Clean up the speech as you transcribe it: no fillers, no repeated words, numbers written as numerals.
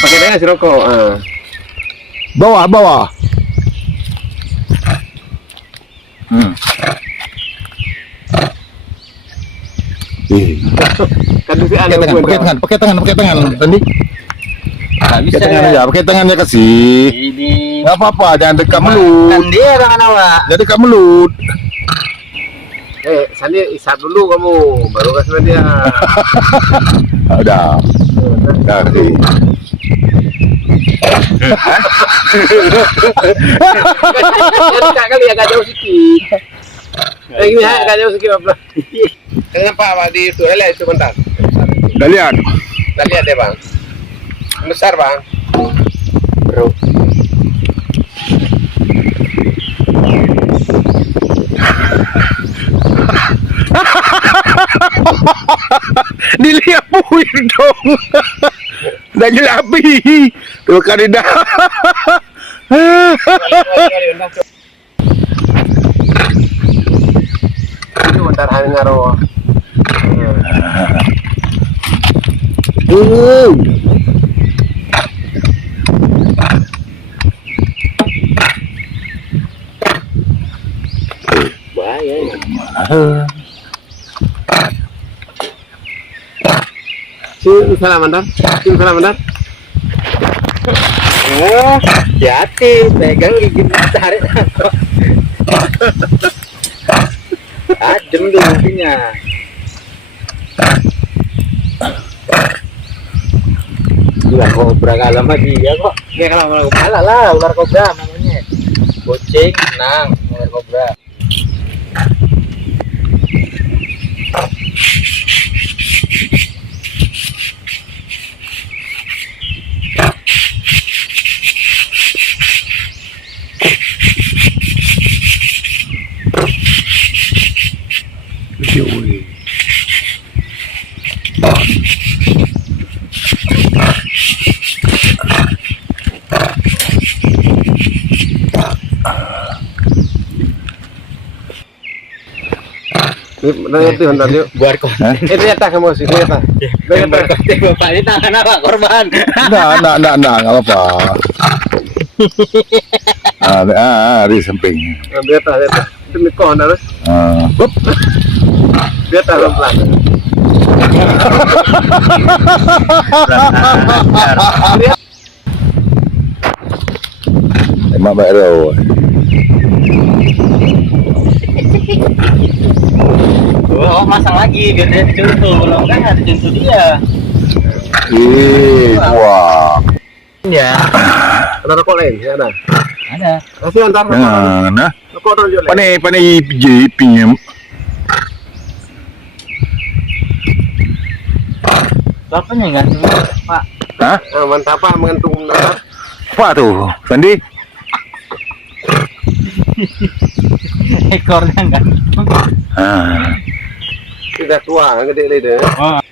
Pakai tangan si rokok. Bawah. Kan itu ada pakai tangan, Sandi. Nggak bisa Pakai tangannya kasih. ini. Nggak apa-apa, jangan dekat mulut. Kan dia tangan awak. Jangan dekat mulut. Sandi isap dulu kamu, baru kasih dia. Udah. Kasih. Enggak kali agak jauh sedikit. Ini agak jauh sedikit apa? Kenapa Pak di itu lihat itu bentar. Udah lihat. Kita lihat deh Bang. Besar Bang. Bro. Dilihat puir dong. Dah jelapi. Tuh kan dah. Itu bentar hanya ngaruh. Bahaya ini. Cium salam Anda. Oh, hati-hati, pegang gigi tarik. Adem tuh giginya. Ular kobra kalah sama dia kok. Ya kalau kalah lah, ular kobra namanya. Boceng menang, ular kobra. Itu bentar yuk. Buat konten. Lihat kamu sih, lihat. Buat konten bapak ini tangan apa korban? Enggak apa-apa. Di samping. Lihat. Itu mikon harus. Hup. Lihat pelan. Emak baru. Oh, masang lagi biar dia dicontoh. Kalau enggak ada contoh dia. Wah. Ya. Ada rokok lain? Ya ada. Ada. Kasih antar rokok. Nah. Rokok dulu juga. Panai pinjam. Bapaknya enggak semua, Pak. Hah? Mantap Pak, mengantung mantap. Apa tuh, Sandi? Ekornya enggak. Ah. Sudah tua, gede deh. Oh.